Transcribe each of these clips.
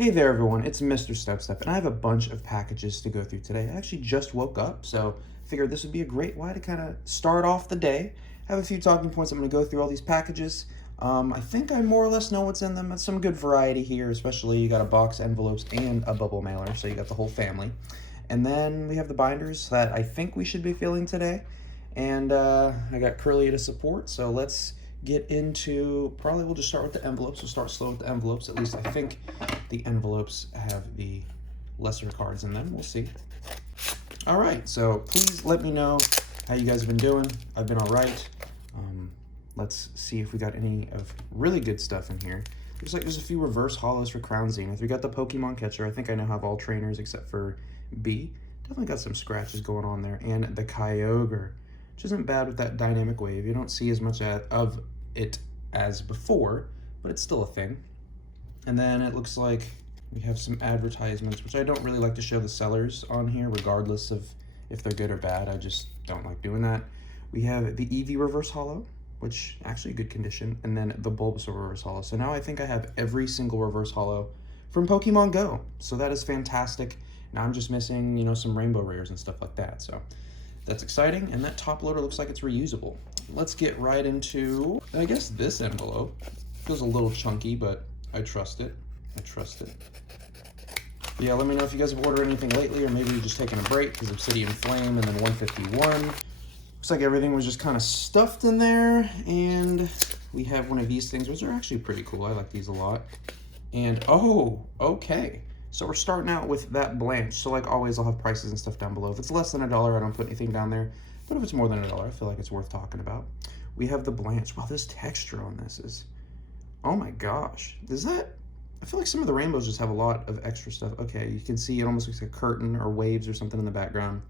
Hey there everyone, it's MisterStubstep, and I have a bunch of packages to go through today. I actually just woke up, so figured this would be a great way to kind of start off the day. I have a few talking points. I'm going to go through all these packages. I think I more or less know what's in them. It's some good variety here, especially you got a box, envelopes, and a bubble mailer, so you got the whole family. And then we have the binders that I think we should be filling today. And I got Curly to support, so let's get into, probably we'll just start with the envelopes. We'll start slow with the envelopes. At least I think the envelopes have the lesser cards in them. We'll see. All right, so please let me know how you guys have been doing. I've been all right. Let's see if we got any of really good stuff in here. Looks like there's a few reverse hollows for Crown Zenith. We got the Pokemon catcher. I think I now have all trainers except for B. Definitely got some scratches going on there. And the Kyogre, which isn't bad with that dynamic wave. You don't see as much of it as before, but it's still a thing. And then it looks like we have some advertisements, which I don't really like to show the sellers on here, regardless of if they're good or bad. I just don't like doing that. We have the Eevee reverse holo, which actually good condition, and then the Bulbasaur reverse holo. So now I think I have every single reverse holo from Pokemon Go. So that is fantastic. Now I'm just missing, you know, some rainbow rares and stuff like that. So that's exciting, and that top loader looks like it's reusable. Let's get right into, I guess, this envelope. Feels a little chunky, but I trust it. I trust it. Yeah, let me know if you guys have ordered anything lately, or maybe you're just taking a break because Obsidian Flame and then 151. Looks like everything was just kind of stuffed in there, and we have one of these things, which are actually pretty cool. I like these a lot. And, oh, okay. So we're starting out with that Blanche. So like always, I'll have prices and stuff down below. If it's less than $1, I don't put anything down there. But if it's more than $1, I feel like it's worth talking about. We have the Blanche. Wow, this texture on this is, oh my gosh. Is that, I feel like some of the rainbows just have a lot of extra stuff. Okay, you can see it almost looks like a curtain or waves or something in the background.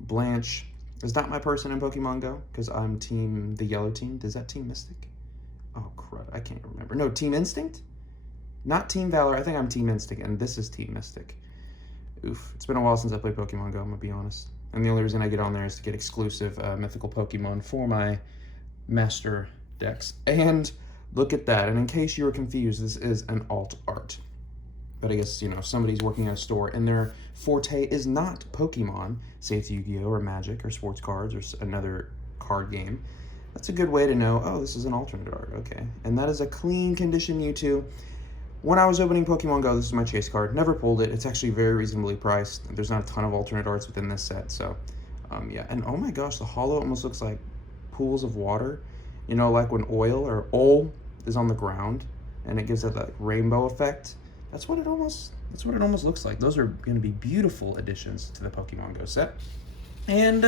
Blanche is not my person in Pokemon Go, because I'm team, the yellow team. Does that team Mystic? Oh crud, I can't remember. No, Team Instinct? Not Team Valor. I think I'm Team Instinct, and this is Team Mystic. Oof, it's been a while since I played Pokemon Go, I'm gonna be honest. And the only reason I get on there is to get exclusive mythical Pokemon for my master decks. And look at that, and in case you were confused, this is an alt art. But I guess, you know, if somebody's working at a store and their forte is not Pokemon, say it's Yu-Gi-Oh! Or Magic or sports cards or another card game, that's a good way to know, oh, this is an alternate art, okay. And that is a clean condition Mewtwo. When I was opening Pokemon Go, this is my chase card. Never pulled it. It's actually very reasonably priced. There's not a ton of alternate arts within this set, so yeah. And oh my gosh, the holo almost looks like pools of water. You know, like when oil is on the ground and it gives that like rainbow effect. That's what it almost looks like. Those are going to be beautiful additions to the Pokemon Go set. And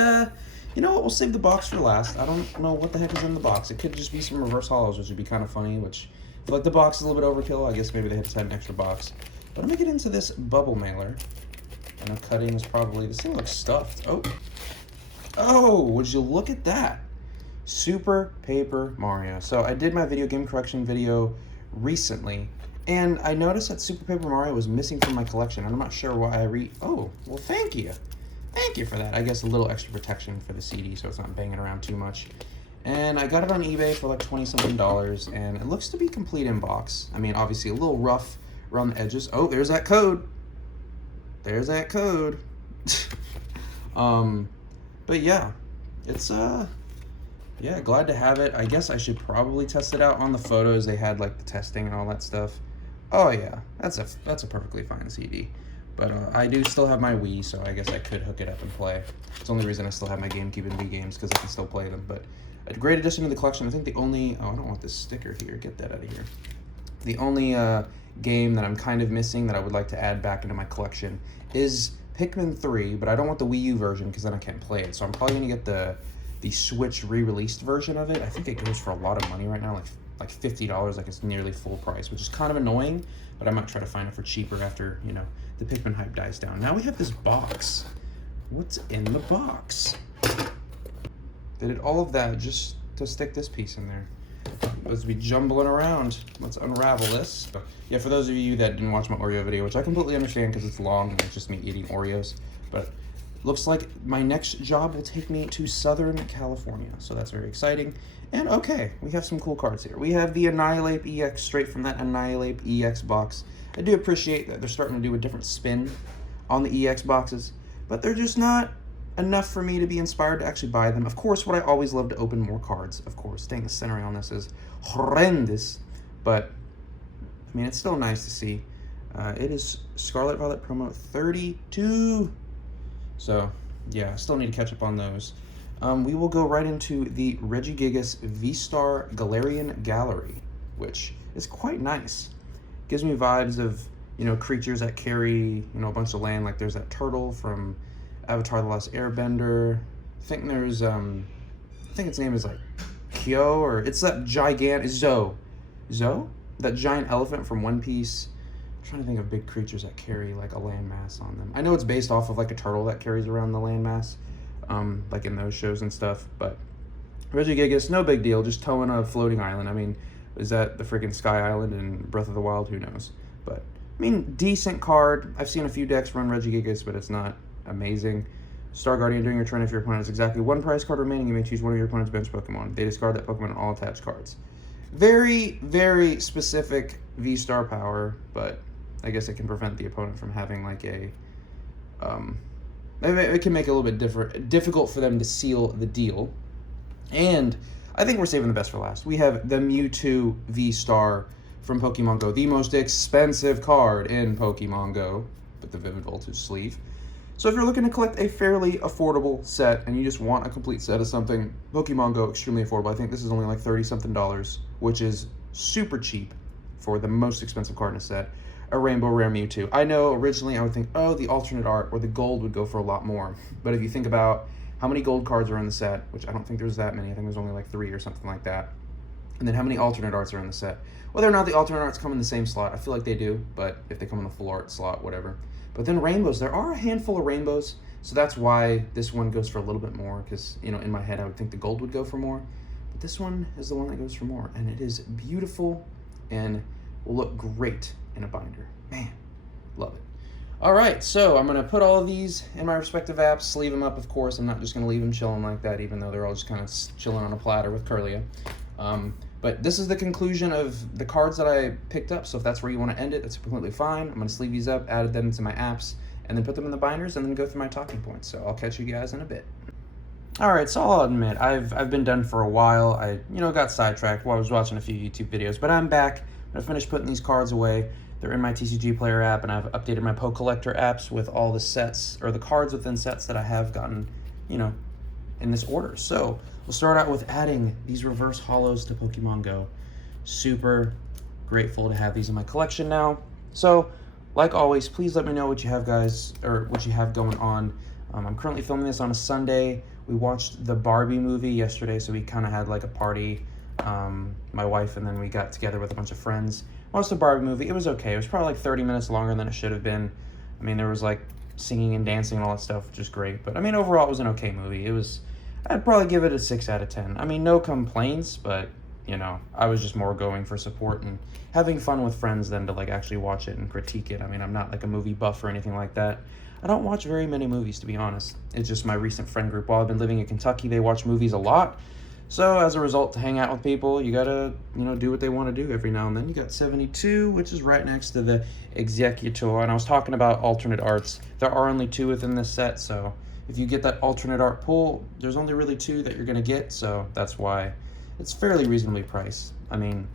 you know what? We'll save the box for last. I don't know what the heck is in the box. It could just be some reverse holos, which would be kind of funny, which I feel like the box is a little bit overkill. I guess maybe they had to add an extra box. But I'm going to get into this bubble mailer. I know cutting is probably, this thing looks stuffed. Oh, would you look at that? Super Paper Mario. So I did my video game collection video recently, and I noticed that Super Paper Mario was missing from my collection, and I'm not sure why oh, well, thank you. Thank you for that. I guess a little extra protection for the CD so it's not banging around too much. And I got it on eBay for like $20-something, and it looks to be complete in box. I mean, obviously a little rough around the edges. Oh, there's that code. There's that code. But yeah, it's, yeah, glad to have it. I guess I should probably test it out on the photos. They had like the testing and all that stuff. Oh yeah, that's a perfectly fine CD. But I do still have my Wii, so I guess I could hook it up and play. It's the only reason I still have my GameCube and Wii games, because I can still play them. But a great addition to the collection. I think the only, oh, I don't want this sticker here. Get that out of here. The only game that I'm kind of missing that I would like to add back into my collection is Pikmin 3, but I don't want the Wii U version because then I can't play it. So I'm probably going to get the Switch re-released version of it. I think it goes for a lot of money right now, like $50, like it's nearly full price, which is kind of annoying, but I might try to find it for cheaper after, you know, the Pikmin hype dies down. Now we have this box. What's in the box? They did all of that just to stick this piece in there. Let's be jumbling around. Let's unravel this. But yeah, for those of you that didn't watch my Oreo video, which I completely understand because it's long and it's just me eating Oreos, but looks like my next job will take me to Southern California, so that's very exciting. And okay, we have some cool cards here. We have the Annihilate EX straight from that Annihilate EX box. I do appreciate that they're starting to do a different spin on the EX boxes, but they're just not enough for me to be inspired to actually buy them. Of course, what I always love to open more cards, of course. Dang, the centering on this is horrendous, but I mean, it's still nice to see. It is Scarlet Violet promo 32. So, yeah, I still need to catch up on those. We will go right into the Regigigas V-Star Galarian Gallery, which is quite nice. Gives me vibes of, you know, creatures that carry, you know, a bunch of land. Like there's that turtle from Avatar The Last Airbender. I think there's, I think its name is like Kyo, or it's that gigantic, Zoe? That giant elephant from One Piece. I'm trying to think of big creatures that carry like a landmass on them. I know it's based off of like a turtle that carries around the landmass, like in those shows and stuff, but Regigigas, no big deal, just towing a floating island. I mean, is that the freaking Sky Island in Breath of the Wild? Who knows? But, I mean, decent card. I've seen a few decks run Regigigas, but it's not amazing. Star Guardian, during your turn, if your opponent has exactly one prize card remaining, you may choose one of your opponent's bench Pokemon. They discard that Pokemon and all attached cards. Very, very specific V-Star power, but I guess it can prevent the opponent from having like a, it can make it a little bit difficult for them to seal the deal. And I think we're saving the best for last. We have the Mewtwo V-Star from Pokemon Go, the most expensive card in Pokemon Go, with the Vivid Voltage sleeve. So if you're looking to collect a fairly affordable set and you just want a complete set of something, Pokemon Go, extremely affordable. I think this is only like $30-something, which is super cheap for the most expensive card in a set. A Rainbow Rare Mewtwo. I know originally I would think, oh, the alternate art or the gold would go for a lot more. But if you think about how many gold cards are in the set, which I don't think there's that many, I think there's only like 3 or something like that. And then how many alternate arts are in the set? Whether or not the alternate arts come in the same slot, I feel like they do, but if they come in the full art slot, whatever. But then rainbows, there are a handful of rainbows, so that's why this one goes for a little bit more, because, you know, in my head I would think the gold would go for more. But this one is the one that goes for more, and it is beautiful and will look great in a binder. Man, love it. All right, so I'm going to put all of these in my respective apps, sleeve them up, of course. I'm not just going to leave them chilling like that, even though they're all just kind of chilling on a platter with Curlia. But this is the conclusion of the cards that I picked up, so if that's where you want to end it, that's completely fine. I'm going to sleeve these up, added them into my apps, and then put them in the binders, and then go through my talking points. So I'll catch you guys in a bit. All right, so I'll admit, I've been done for a while. I, got sidetracked while I was watching a few YouTube videos, but I'm back. I finished putting these cards away. They're in my TCGPlayer app, and I've updated my Poke Collector apps with all the sets, or the cards within sets that I have gotten, in this order. So we'll start out with adding these reverse holos to Pokemon Go. Super grateful to have these in my collection now. So, like always, please let me know what you have, guys, or what you have going on. I'm currently filming this on a Sunday. We watched the Barbie movie yesterday, so we kind of had like a party. My wife and then we got together with a bunch of friends. Watched the Barbie movie. It was okay. It was probably like 30 minutes longer than it should have been. I mean, there was like singing and dancing and all that stuff, which is great. But I mean, overall, it was an okay movie. I'd probably give it a 6 out of 10. I mean, no complaints, but I was just more going for support and having fun with friends than to like actually watch it and critique it. I mean, I'm not like a movie buff or anything like that. I don't watch very many movies, to be honest. It's just my recent friend group. While I've been living in Kentucky, they watch movies a lot. So as a result, to hang out with people, you gotta, do what they want to do every now and then. You got 72, which is right next to the Executor. And I was talking about alternate arts. There are only 2 within this set, so if you get that alternate art pull, there's only really 2 that you're gonna get, so that's why it's fairly reasonably priced. I mean,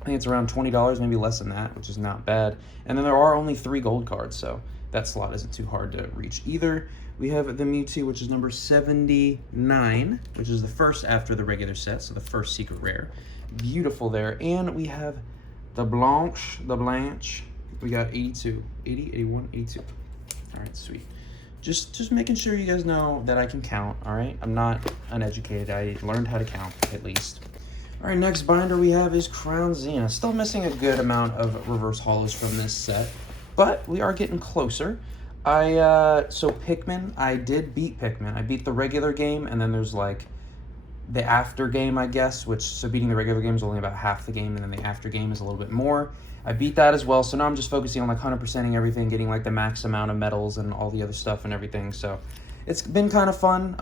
I think it's around $20, maybe less than that, which is not bad. And then there are only 3 gold cards, so that slot isn't too hard to reach either. We have the Mewtwo, which is number 79, which is the first after the regular set, so the first secret rare. Beautiful there. And we have the Blanche. We got 82, 80, 81, 82. All right, sweet. Just making sure you guys know that I can count, all right? I'm not uneducated. I learned how to count, at least. All right, next binder we have is Crown Zenith. Still missing a good amount of reverse holos from this set, but we are getting closer. So Pikmin, I did beat Pikmin. I beat the regular game, and then there's like the after game, I guess, so beating the regular game is only about half the game, and then the after game is a little bit more. I beat that as well, so now I'm just focusing on like 100%ing everything, getting like the max amount of medals and all the other stuff and everything. So it's been kind of fun.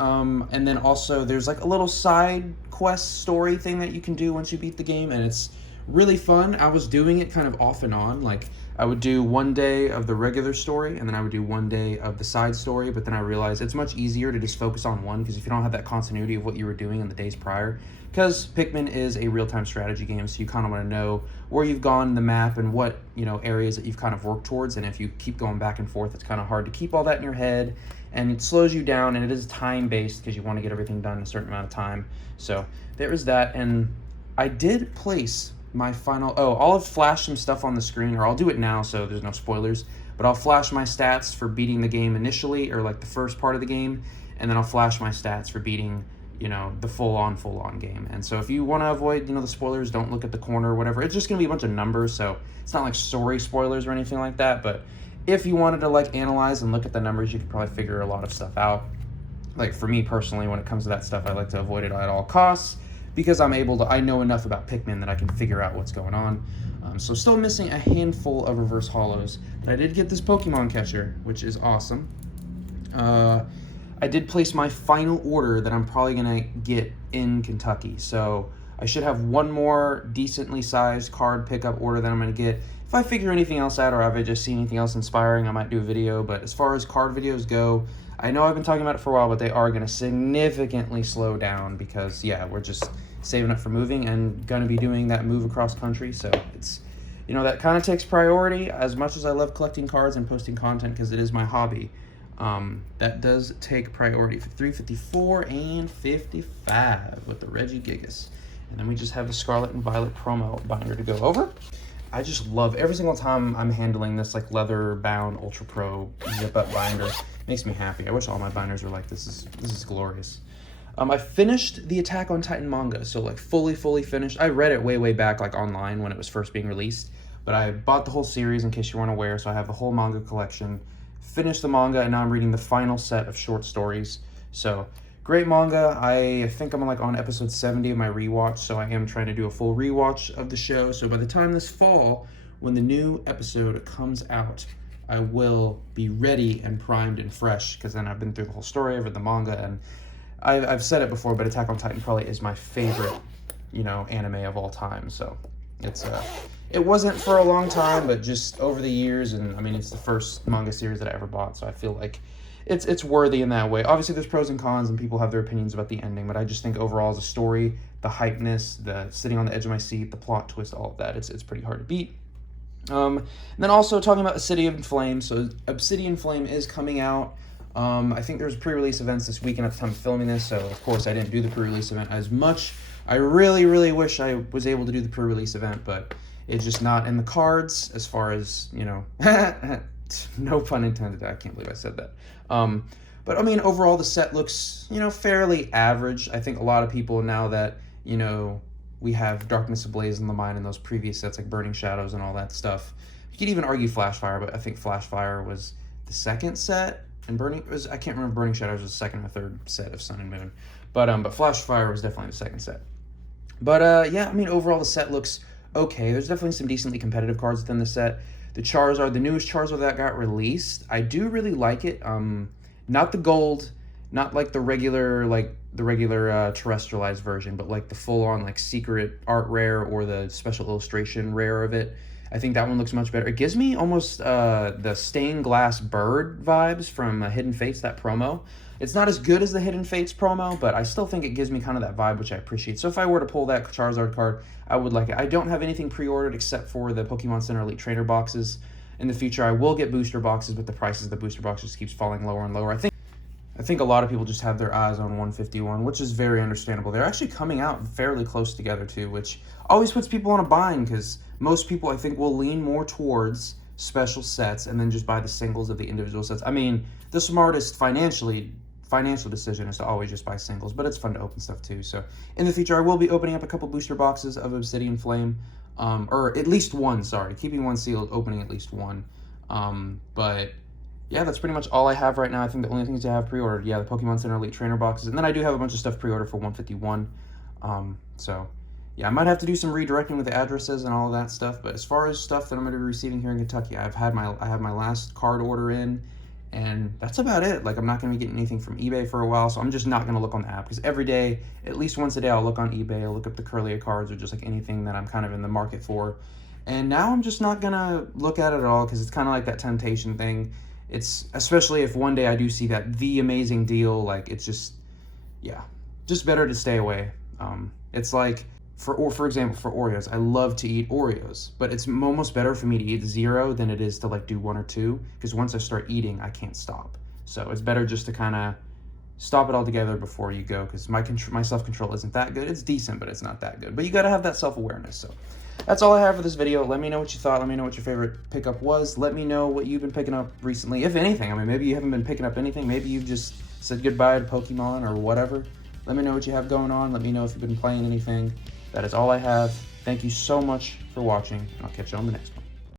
And then also there's like a little side quest story thing that you can do once you beat the game, and it's really fun. I was doing it kind of off and on. Like, I would do one day of the regular story, and then I would do one day of the side story, but then I realized it's much easier to just focus on one, because if you don't have that continuity of what you were doing in the days prior, because Pikmin is a real-time strategy game, so you kind of want to know where you've gone in the map and what, you know, areas that you've kind of worked towards, and if you keep going back and forth, it's kind of hard to keep all that in your head, and it slows you down, and it is time-based, because you want to get everything done in a certain amount of time. So there is that, and I did place my final, I'll flash some stuff on the screen, or I'll do it now so there's no spoilers, but I'll flash my stats for beating the game initially, or like the first part of the game, and then I'll flash my stats for beating, you know, the full-on game. And so if you want to avoid, you know, the spoilers, don't look at the corner or whatever. It's just going to be a bunch of numbers, so it's not like story spoilers or anything like that, but if you wanted to like analyze and look at the numbers, you could probably figure a lot of stuff out. Like for me personally, when it comes to that stuff, I like to avoid it at all costs, because I know enough about Pikmin that I can figure out what's going on. So still missing a handful of reverse hollows, but I did get this Pokemon catcher, which is awesome. I did place my final order that I'm probably gonna get in Kentucky, so I should have one more decently sized card pickup order that I'm gonna get. If I figure anything else out, or if I just see anything else inspiring, I might do a video, but as far as card videos go, I know I've been talking about it for a while, but they are going to significantly slow down, because, yeah, we're just saving up for moving and going to be doing that move across country. So it's, you know, that kind of takes priority. As much as I love collecting cards and posting content, because it is my hobby, that does take priority. For 354 and 55 with the Regigigas. And then we just have the Scarlet and Violet promo binder to go over. I just love every single time I'm handling this like leather bound Ultra Pro zip up binder. Makes me happy. I wish all my binders were like this. This is glorious. I finished the Attack on Titan manga, so like fully finished. I read it way back, like online when it was first being released, but I bought the whole series in case you weren't aware, so I have the whole manga collection. Finished the manga, and now I'm reading the final set of short stories. So great manga. I think I'm like on episode 70 of my rewatch, so I am trying to do a full rewatch of the show. So by the time this fall, when the new episode comes out, I will be ready and primed and fresh, because then I've been through the whole story, I've read the manga, and I've said it before, but Attack on Titan probably is my favorite, you know, anime of all time. So it's it wasn't for a long time, but just over the years, and I mean, it's the first manga series that I ever bought, so I feel like it's worthy in that way. Obviously, there's pros and cons, and people have their opinions about the ending, but I just think overall as a story, the hypeness, the sitting on the edge of my seat, the plot twist, all of that, it's pretty hard to beat. And then also talking about Obsidian Flame. So Obsidian Flame is coming out. I think there's pre-release events this weekend at the time of filming this, so of course I didn't do the pre-release event as much. I really wish I was able to do the pre-release event, but it's just not in the cards as far as, you know, no pun intended. I can't believe I said that. But I mean, overall the set looks, you know, fairly average. I think a lot of people, now that, you know, we have Darkness Ablaze in the Mind in those previous sets like Burning Shadows and all that stuff. You could even argue Flashfire, but I think Flashfire was the second set, and I can't remember, Burning Shadows was the second or third set of Sun and Moon. But Flashfire was definitely the second set. But yeah, I mean, overall the set looks okay. There's definitely some decently competitive cards within the set. The Charizard, the newest Charizard that got released, I do really like it. Not the gold, not like the regular terrestrialized version, but like the full-on like secret art rare or the special illustration rare of it. I think that one looks much better. It gives me almost the stained glass bird vibes from Hidden Fates, that promo. It's not as good as the Hidden Fates promo, but I still think it gives me kind of that vibe, which I appreciate. So if I were to pull that Charizard card, I would like it. I don't have anything pre-ordered except for the Pokemon Center Elite Trainer boxes. In the future, I will get booster boxes, but the prices of the booster boxes keeps falling lower and lower. I think a lot of people just have their eyes on 151, which is very understandable. They're actually coming out fairly close together too, which always puts people on a bind, because most people, I think, will lean more towards special sets and then just buy the singles of the individual sets. I mean, the smartest financial decision is to always just buy singles, but it's fun to open stuff too. So in the future, I will be opening up a couple booster boxes of Obsidian Flame, or at least one, sorry, keeping one sealed, opening at least one. But yeah, that's pretty much all I have right now. I think the only things I have pre-ordered, yeah, the Pokemon Center Elite Trainer boxes, and then I do have a bunch of stuff pre-ordered for 151. So yeah, I might have to do some redirecting with the addresses and all of that stuff, but as far as stuff that I'm going to be receiving here in Kentucky, I have my last card order in, And that's about it. Like, I'm not going to be getting anything from eBay for a while, so I'm just not going to look on the app, because every day, at least once a day, I'll look on eBay, I'll look up the Curlia cards or just like anything that I'm kind of in the market for. And now I'm just not going to look at it at all, because it's kind of like that temptation thing. It's, especially if one day I do see the amazing deal, like, it's just, yeah, just better to stay away. It's like, for example, for Oreos, I love to eat Oreos, but it's almost better for me to eat 0 than it is to like do 1 or 2, because once I start eating, I can't stop. So it's better just to kind of stop it all together before you go, because my self-control isn't that good. It's decent, but it's not that good. But you got to have that self-awareness. So that's all I have for this video. Let me know what you thought. Let me know what your favorite pickup was. Let me know what you've been picking up recently, if anything. I mean, maybe you haven't been picking up anything. Maybe you've just said goodbye to Pokemon or whatever. Let me know what you have going on. Let me know if you've been playing anything. That is all I have. Thank you so much for watching, and I'll catch you on the next one.